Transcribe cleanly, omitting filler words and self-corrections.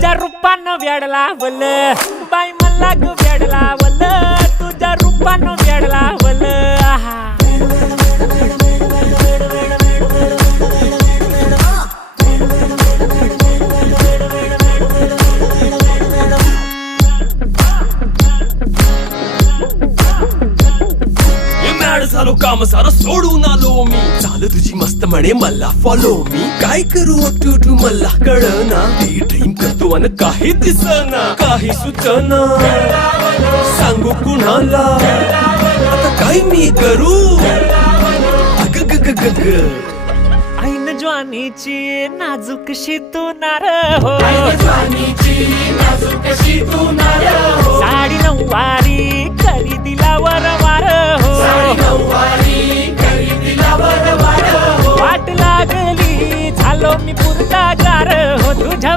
तुझ्या रूपानं वेड लावल बाई मला ग वेड लावल तुझ्या रूपानं वेड लावल आहा झालो काम सारं सोडून आलो मी चाल तुझी मस्त म्हणे मला फॉलो मी काय करू टू मला कळना ती ड्रीम करतो अन काही दिसना काही सुचना सांगू कुणाला आता काय मी करू अग ग ग ग ग ऐन ज्वानीची नाजूकशी तू नार हो साडी नऊवारी करी दिला वरवार हो वाट लागली झालो मी पुरता गार हो तुझ्या